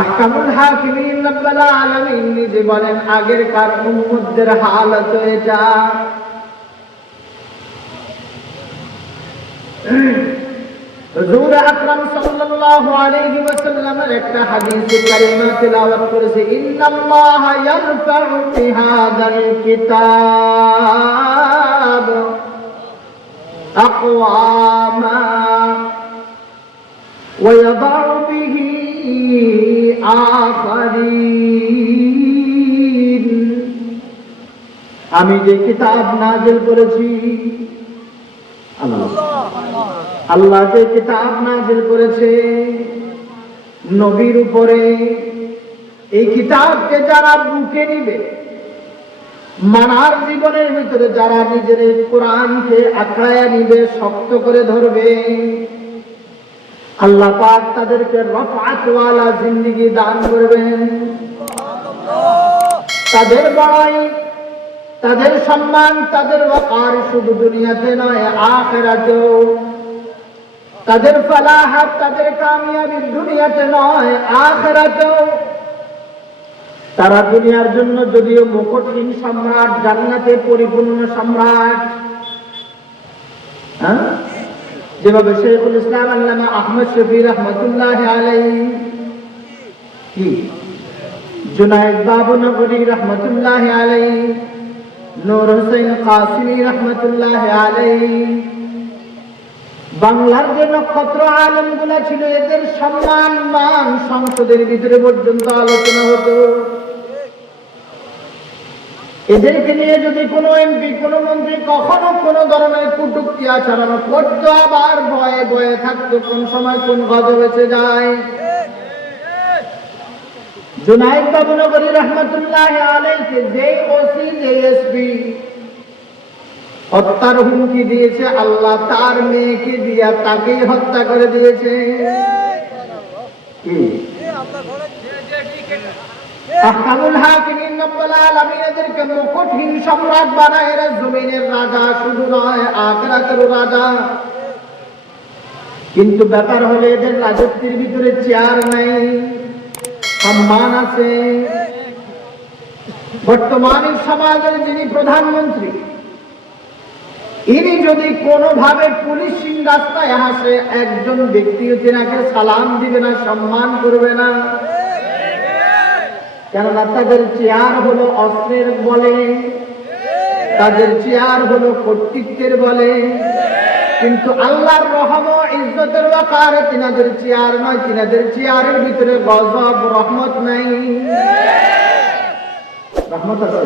আহকামুল হাকিমিন রব্বুল আলামিন নিজে বলেন আগেরকার উম্মতদের হালত এটা। হুজুর আকরাম সাল্লাল্লাহু আলাইহি ওয়াসাল্লামের একটা হাদিস কারিমা তেলাওয়াত করেছে, ইন্নাল্লাহা ইয়ারফাউ বিহাযাল কিতাব আকওয়ামা ওয়া ইয়াদাউ বিহি আখারিন। আমি যে কিতাব নাযিল করেছি, আল্লাহ যে কিতাব নাযিল করেছে নবীর উপরে, এই কিতাবকে যারা বুকে নিবে, মানার জীবনের ভিতরে যারা নিজের কোরআনকে আঁকড়ায়া নিবে, শক্ত করে ধরবে, আল্লাহ পাক তাদেরকে রফআত ওয়ালা জিন্দেগি দান করবেন। তাদের বড়াই, তাদের সম্মান, তাদের ওয়াকার শুধু দুনিয়াতে নয় আখিরাতেও। তাদের ফালাহাত, তাদের কামিয়াবি দুনিয়াতে নয় আখিরাতেও। তারা দুনিয়ার জন্য যদিও মুকুটহীন সম্রাট, জান্নাতে পরিপূর্ণ সম্রাট। যেভাবে শেখুল ইসলাম আল্লামা আহমদ শফি রহমতুল্লাহি আলাইহি, কি জুনায়েদ বাবুনগরী রহমতুল্লাহি আলাইহি, নূর হোসেন কাসিমি রহমতুল্লাহি আলাইহি, বাংলার যে নক্ষত্র আলেমগুলা ছিল, এদের সম্মান মান সংসদের ভিতরে পর্যন্ত আলোচনা হতো। এদেরকে নিয়ে যদি কোনো এমপি, কোনো মন্ত্রী কখনো কোনো ধরনের কটূক্তি আচরণ করতো, আবার ভয়ে ভয়ে থাকতো কোন সময় কোন গজব এসে যায়। জুনায়েদ বাবুনগরী রহমতুল্লাহি আলাইহি যে ওসি, যে এসপি হত্যার হুমকি দিয়েছে, আল্লাহ তার মেয়েকে দিয়া তাকেই হত্যা করে দিয়েছে। আহকামুল হাকিমিন রব্বুল আলামিন এদেরকে মুকুটহীন সম্রাট বানায়। এরা জমিনের রাজা শুধু নয়, আখিরাতেরও রাজা। কিন্তু ব্যাপার হলো এদের রাজত্বের ভিতরে চেয়ার নাই, সম্মান আছে। বর্তমানে সমাজের যিনি প্রধানমন্ত্রী, ইনি যদি কোনোভাবে পুলিশহীন রাস্তায় হাসে, একজন ব্যক্তিও তেনাকে সালাম দিবে না, সম্মান করবে না। কেননা তাদের চেয়ার হলো অস্ত্রের বলে, তাদের চেয়ার হলো কর্তৃত্বের বলে। কিন্তু আল্লাহর রহম ও ইজ্জতের ওয়াকারে তিনাদের চেয়ার নয়, তিনাদের চেয়ারের ভিতরে গজব রহমত নাই। রহমত আছে?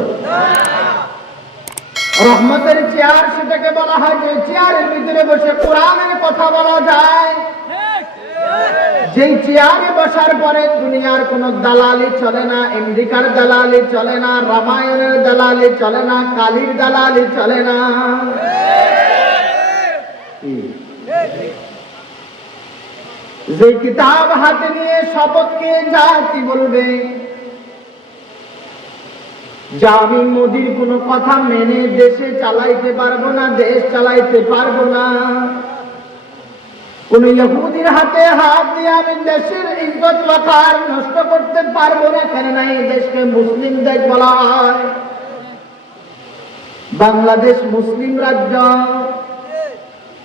রহমতের চেয়ার সেটাকে বলা হয় যে চেয়ারের ভিতরে বসে কোরআনের কথা বলা যায়। যেই চেয়ারে বসার পরে দুনিয়ার কোনো দালালি চলে না, আমেরিকার দালালি চলে না, রামায়ণের দালালি চলে না, কালীর দালালি চলে না। যে কিতাব হাতে নিয়ে শপথ খেয়ে জাতি বলবে যে আমি মোদির কোনো কথা মেনে দেশে চালাইতে পারবো না, দেশ চালাইতে পারবো না, কোন ইহুদির হাতে হাত দিয়ে আমি দেশের ইজ্জত ওয়াকার নষ্ট করতে পারবো না। কেননা এই দেশকে মুসলিম দেশ বলা হয়। বাংলাদেশ মুসলিম রাজ্য,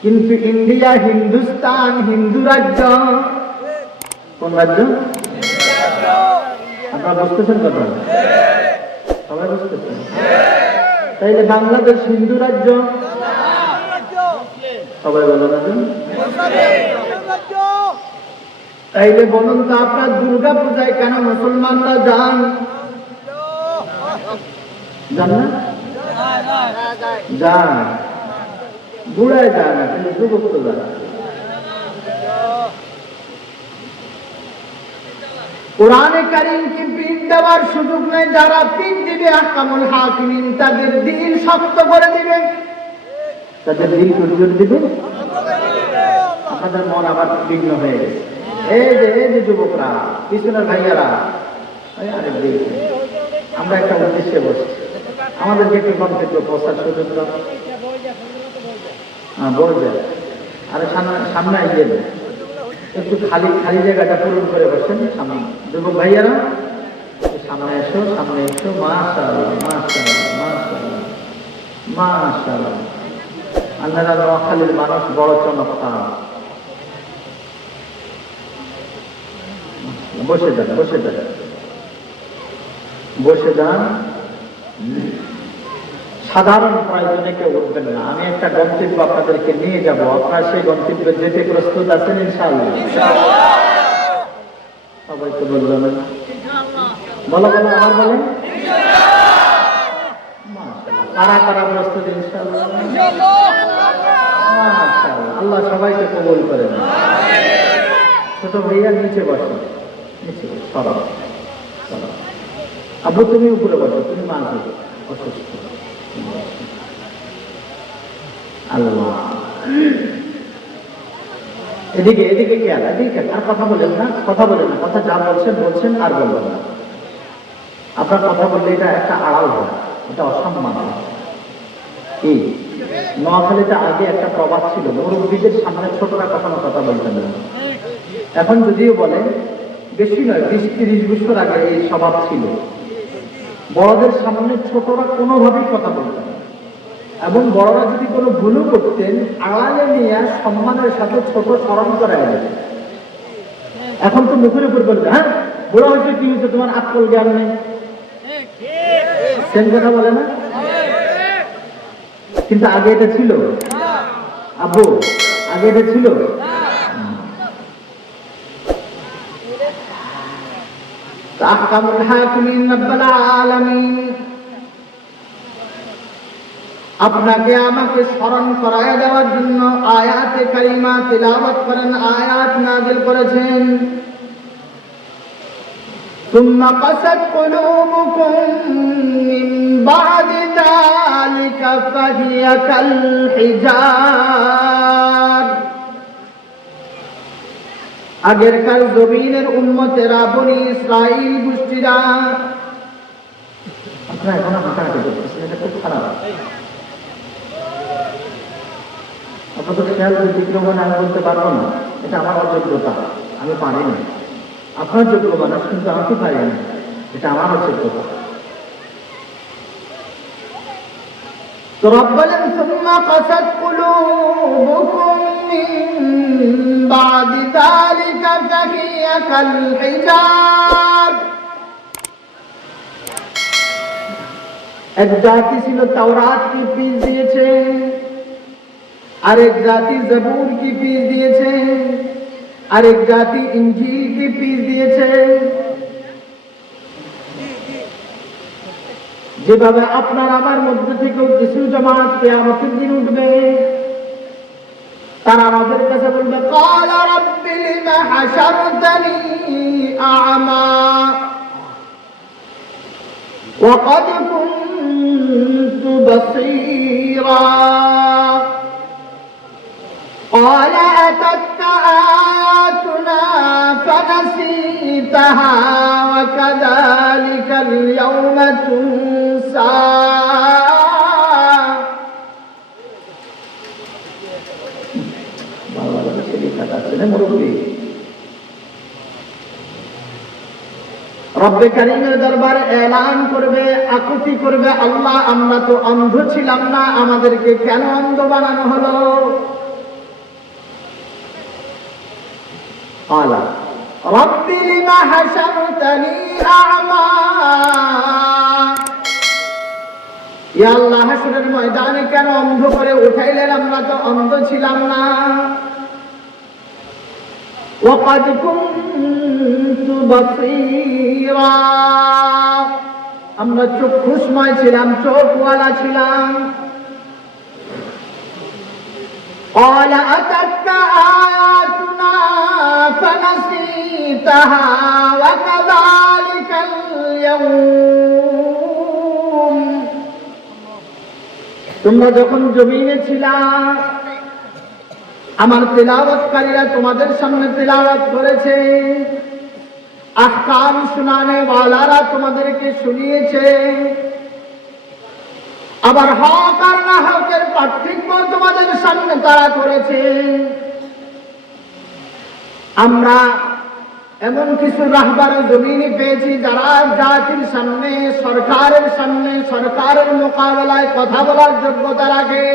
কিন্তু ইন্ডিয়া, হিন্দুস্তান হিন্দু রাজ্য। কোন রাজ্য? আপনারা বুঝতেছেন কথা? সবাই বুঝতেছেন? তাইলে বাংলাদেশ হিন্দু রাজ্য, সবাই বলো না? তাইলে বলুন তো আপনার দুর্গা পূজায় কেন মুসলমানরা যান? যান না? যান, বুড়ায় যায় না, কিন্তু যুবক তো যায়। কোরআনে কারীমকে পিঠ দেওয়ার সুযোগ নেই। যারা পিঠ দিবে আহকামুল হাকিমিন তাদের দিল শক্ত করে দিবে, তাদের দিল জোর দিবে। আপনাদের মন আবার বিঘ্ন হয়ে গেছে। এই যে যুবকরা, পিছনের ভাইয়ারা, আমরা একটা উদ্দেশ্যে বসছি, আমাদেরকে একটু কনফিডেন্ট প্রস্তাব সুযোগ দাও। হ্যাঁ, বলবে। আরে সামনে এগিয়ে দেয়। একটু খালি খালি জায়গাটা পূরণ করে বসেন। সামনে যুবক ভাইয়ারা সামনে এসো, সামনে এসো। মাশাআল্লাহ, মাশাআল্লাহ, মাশাআল্লাহ, মাশাআল্লাহ। আল্লাহর নোয়াখালীর মানুষ বড় চমৎকার। বসে যান, বসে যান, বসে যান। সাধারণ প্রয়োজনে কেউ উঠবেন না। আমি একটা গন্তব্য আপনাদেরকে নিয়ে যাব, আপনারা সেই গন্তব্যে যেতে প্রস্তুত আছেন ইনশাআল্লাহ? সবাই তো বললো না, বলো বলো, আবার বলেন। কারা কারা প্রস্তুত ইনশাআল্লাহ? মাশাআল্লাহ, আল্লাহ সবাইকে কবুল করেন। ছোট ভাইয়া নিচে বসো, নিচে সরো, সরো। আব্বু তুমি উপরে বসো, তুমি মাঝে অসুস্থ। আল্লাহ, এদিকে এদিকে খেয়াল, এদিকে আর কথা বলেন না, কথা বলেন না, কথা যা বলছেন বলছেন, আর বলবেন না। আপনার কথা বললে এটা একটা আড়াল হয়, এটা অসম্মান। এই নোয়াখালীতে আগে একটা প্রবাদ ছিল, মুরব্বীদের সামনে ছোটরা কখনো কথা বলতেন না। এখন যদিও বলেন, বেশি নয়, 20-30 বছর আগে এই স্বভাব ছিল। বড়দের সামনে ছোটরা কোনোভাবেই কথা বলতেন না, এবং বড়রা যদি কোনো ভুলও করতেন আড়ালে নিয়ে সম্মানের সাথে ছোট স্মরণ করায় যেতেন। এখন তো মুখের উপর বলবে, হ্যাঁ বুড়া হয়েছে, কি হয়েছে, তোমার আকল জ্ঞান নেই, সেম কথা বলে না? কিন্তু আগে এটা ছিল আব্বু, আগে এটা ছিল। আহকামুল হাকিমিন রব্বুল আলামিন আপনাকে আমাকে স্মরণ করায় দেওয়ার জন্য আয়াতে কারিমা তিলাওয়াত করেন, আয়াত নাযিল করেছেন। ثم قست قلوبكم من بعد ذلك فهي كالحجار আগেরকার জমিনের উম্মতেরা, বনি ইসরাইল গোষ্ঠীরা, আপনারা এখন হাঁটাহাঁটি করতেছেন, এটা খুব খারাপ। আপনাদের খেয়াল ব্যতিক্রমণ আমি বলতে পারবো না, এটা আমার অযোগ্যতা, আমি পারি না। আপনার যোগ্য মানুষ, কিন্তু আমি কি পারি না, এটা আমার অযোগ্যতা। তো রব বলেন, সুম্মা কাসাত কুলুবুকুম মিন বাদি যালিকা ফাহিয়া কাল হিজার। এক জাতি ছিল তাওরাত কি পিস দিয়েছে, আরেক জাতি জবুর কি পিস দিয়েছে, আরেক জাতি ইনজিল কি পিস দিয়েছে। যেভাবে আপনার আমার মধ্যে থেকেও কিছু জামাত কিয়ামতের দিন উঠবে, তারা রবের কাছে বলবে, ক্বালা রাব্বি লিমা হাশারতানি আ'মা ওয়া ক্বাদ কুনতু বাসীরা। قال أتتك آياتنا فنسيتها وكذلك اليوم تنسى। রব্বে কারীমের দরবারে এলান করবে, আকুতি করবে, আল্লাহ আমরা তো অন্ধ ছিলাম না, আমাদেরকে কেন অন্ধ বানানো হলো? قال رب لما حشرتني أعمى। ইয়া আল্লাহ, হাসরের ময়দানে কেন অন্ধ করে উঠাইলেন, আমরা তো অন্ধ ছিলাম না। وقد كنت بصيرا, আমরা চক্ষুষ্ময় ছিলাম, চোখওয়ালা ছিলাম। قال أتتك آياتنا فنسيتها وكذلك اليوم। তোমরা যখন জমিনে ছিলা, আমার তিলাওয়াতকারীরা তোমাদের সামনে তিলাওয়াত করেছে, আহকাম শুনানে ওয়ালারা তোমাদেরকে শুনিয়েছে, আবার হক আর না হকের পার্থক্য তোমাদের সামনে তারা করেছে। আমরা এমন কিছু রাহবার জমিনে পেয়েছি যারা জাতির সামনে, সরকারের সামনে, সরকারের মোকাবেলায় কথা বলার যোগ্যতা রাখে,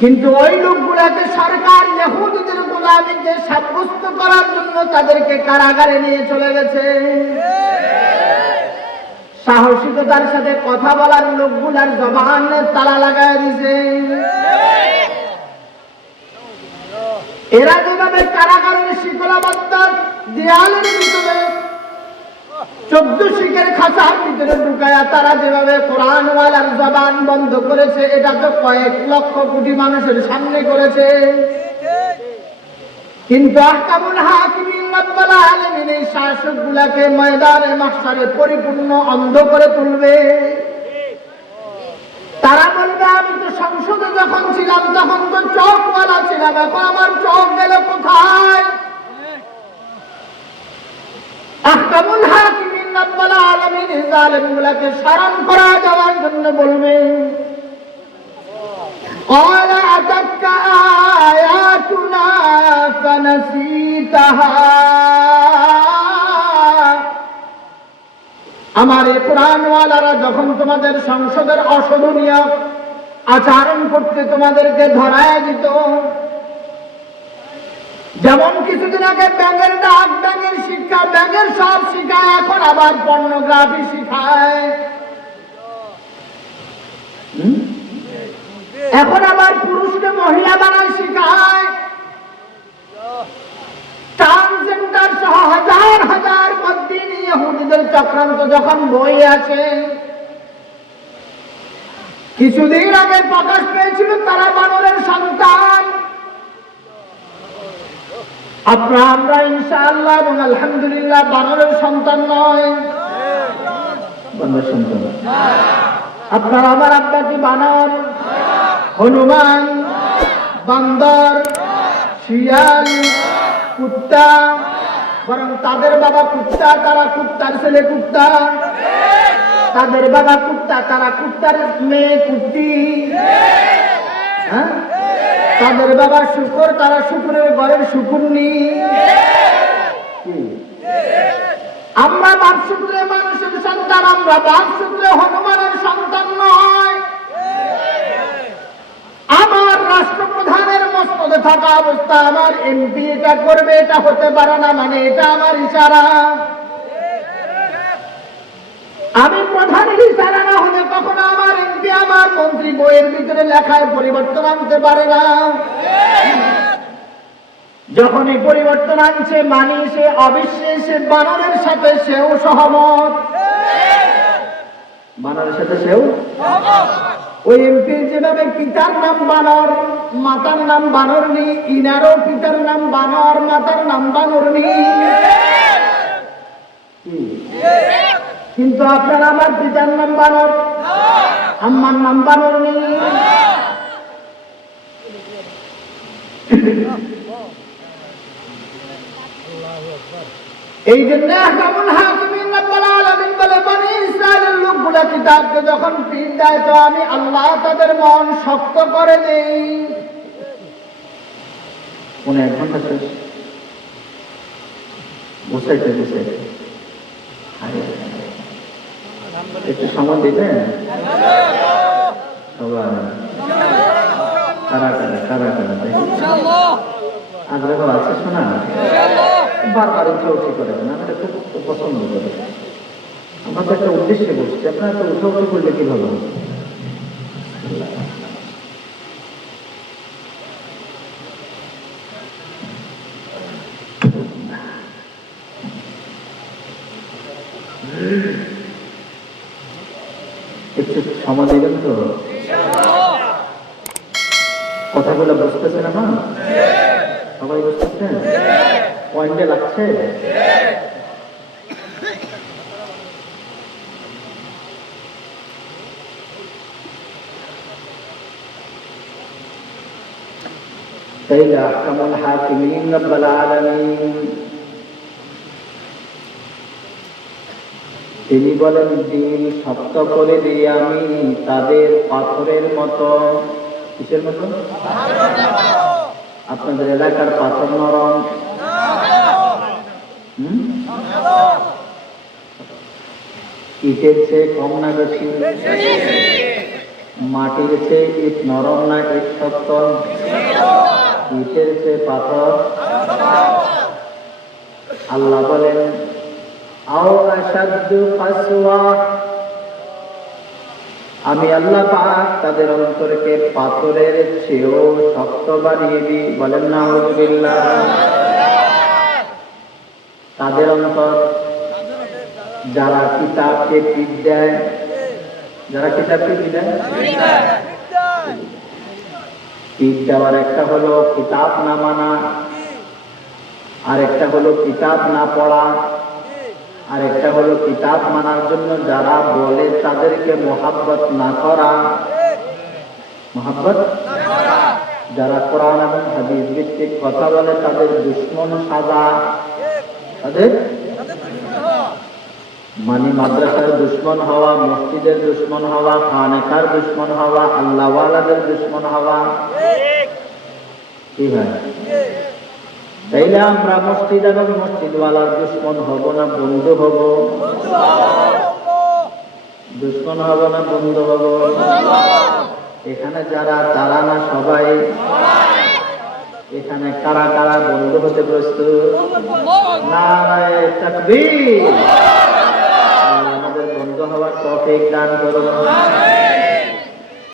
কিন্তু ওই লোকগুলাকে সরকার ইহুদিদের গোলামীকে সাব্যস্ত করার জন্য তাদেরকে কারাগারে নিয়ে চলে গেছে। সাহসিকতার সাথে কথা বলার লোকগুলার জবানে তালা লাগায় দিছে। এরা যেভাবে কারাগারের শিকলাবদ্ধ দেয়ালের ভিতরে 14 শিকের খাঁচার ভিতরে ঢুকায়া তারা যেভাবে কোরআনওয়ালার জবান বন্ধ করেছে, এটা তো কয়েক লক্ষ কোটি মানুষের সামনে করেছে। কিন্তু আহকামুল হাকিমিন রব্বুল আলামিন এই শাসকগুলাকে ময়দানে মাহশারে পরিপূর্ণ অন্ধ করে তুলবে। তারা বলবে, আমি তো সংসদে যখন ছিলাম তখন তো চোখওয়ালা ছিলাম, এখন আমার চোখ গেল কোথায়? আহকামুল হাকিমিন রব্বুল আলামিন এই জালেমগুলোকে স্মরণ করা দেওয়ার জন্য বলবে, قال أتتك آياتنا فنسيتها। আমার এই কোরআনওয়ালারা যখন তোমাদের সংসদের অশোভনীয় আচরণ করতে তোমাদেরকে ধরায় দিত, যেমন কিছুদিন আগে ব্যাঙের ডাক, ব্যাঙের শিক্ষা, ব্যাঙের সব শিখায়, এখন আবার পর্নোগ্রাফি শিখায়, এখন আবার পুরুষকে মহিলা বানায় শিখায়, ট্রান্সজেন্ডার সহ হাজার হাজার বদ্দিন ইহুদিদের চক্রান্ত যখন বই আছে। কিছুদিন আগে প্রকাশ পেয়েছিল তারা বানরের সন্তান। আমরা ইনশাআল্লাহ এবং আলহামদুলিল্লাহ বানরের সন্তান নয়, বানরের সন্তান। আপনার আমার আব্বা কি বানর, হনুমান, বান্দর, শিয়াল, কুত্তা? বরং তাদের বাবা কুত্তা, তারা কুত্তার ছেলে কুত্তা। তাদের বাবা কুত্তা, তারা কুত্তার মেয়ে কুত্তি। তাদের বাবা শুকর, তারা শুকুরের ঘরের শুকুরনি। আমরা বাপ সূত্রে মানুষের সন্তান, আমরা বাপ সূত্রে হনুমানের সন্তান নয়। আমার রাষ্ট্রপ্রধানের মস্তদে থাকা অবস্থা আমার এমপি এটা করবে, এটা হতে পারে না, মানে এটা আমার ইশারা। আমি প্রধানের ইশারা না হলে কখনো আমার এমপি, আমার মন্ত্রী বইয়ের ভিতরে লেখায় পরিবর্তন আনতে পারে না। যখন এই পরিবর্তন আনছে মানি সে অবিশ্বাসে বানরের সাথে সেও সহমত, বানরের সাথে সেও। ওই এমপির যেভাবে পিতার নাম বানর, মাতার নাম বানরনি, ইনারও পিতার নাম বানর, মাতার নাম বানরনি। কিন্তু আপনার আমার পিতার নাম বানর, আম্মার নাম বানরনি। এই জন্য আহকামুল হাকিমিন রব্বুল আলামিন বলে, বনি ইসরাইলের লোকগুলা কিতাবকে যখন পিন দেয় তো আমি আল্লাহ তাদের মন শক্ত করে দেই। মনে 1 ঘন্টা শেষ, বসাইতে বসাইতে একটু সময় দিবেন সবাই। কারা কারা কারা কারা আগ্রহ আছে শোনা? বারবার উঠে করে না, আমরা খুব পছন্দ করি। আমরা তো একটা উদ্দেশ্যে বসছি, আপনারা তো উঠে করলে কিভাবে হবে? একটু সময় দেবেন তো? কথাগুলো বুঝতেছেন আমার? সবাই বুঝতেছেন? পয়েন্টে লাগছে? তাইলে আহকামুল হাকিমিন রব্বুল আলামিন তিনি বলেন, দিন শক্ত করে দিই আমি তাদের পাথরের মতো। কিসের মতো? আপনাদের এলাকার পাথর নরম? ইটের চেয়ে কম না বেশি? মাটির চেয়ে ইট নরম না ইট শক্ত? ইটের চেয়ে পাথর? আল্লাহ বলেন আও আশাদ্দু কাসওয়া, আমি আল্লাহ পাক তাদের অন্তরকে পাথরের চেয়েও শক্ত বানিয়ে দিই। বলেন নাউযুবিল্লাহ। তাদের অন্তর যারা কিতাবকে পিঠ দেয়, যারা কিতাবকে পিঠ দেয়, পিঠ দেওয়ার একটা হলো কিতাব না মানা, আর একটা হলো কিতাব না পড়া, আর একটা হলো কিতাব মানার জন্য যারা বলে তাদেরকে মোহাব্বত না করা। মোহাব্বত, যারা কোরআন এবং হাদিস ভিত্তিক কথা বলে তাদের দুশমন সাজা। তাদের মানে মাদ্রাসার দুশমন হওয়া, মসজিদের দুশমন হওয়া, খানেকার দুশমন হওয়া, আল্লাহওয়ালাদের দুশমন হওয়া। কি হয়? তাইলে আমরা মসজিদ এবং মসজিদওয়ালার দুশমন হব না বন্ধু হব? দুশমন হব না বন্ধু হব? এখানে যারা তারা না সবাই? এখানে কারা কারা বন্ধু হতে প্রস্তুত? নারায়ে তাকবীর। আল্লাহ আমাদের বন্ধু হওয়ার তৌফিক দান করুন।